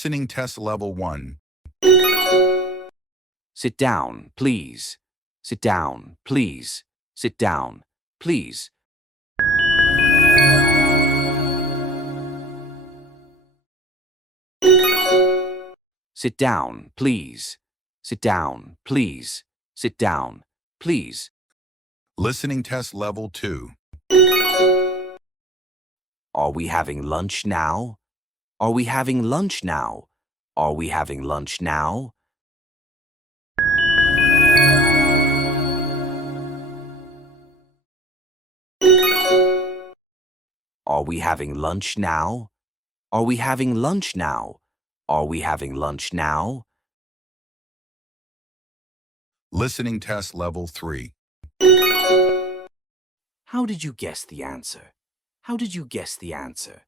Listening test level 1. Sit down, please. Sit down, please. Sit down, please. Sit down, please. Sit down, please. Sit down, please. Listening test level 2. Are we having lunch now? Are we having lunch now? Are we having lunch now? Are we having lunch now? Are we having lunch now? Are we having lunch now? Listening test level 3. How did you guess the answer? How did you guess the answer?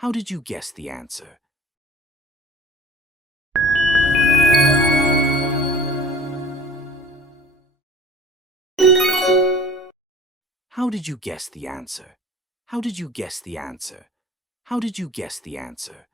How did you guess the answer? How did you guess the answer? How did you guess the answer? How did you guess the answer?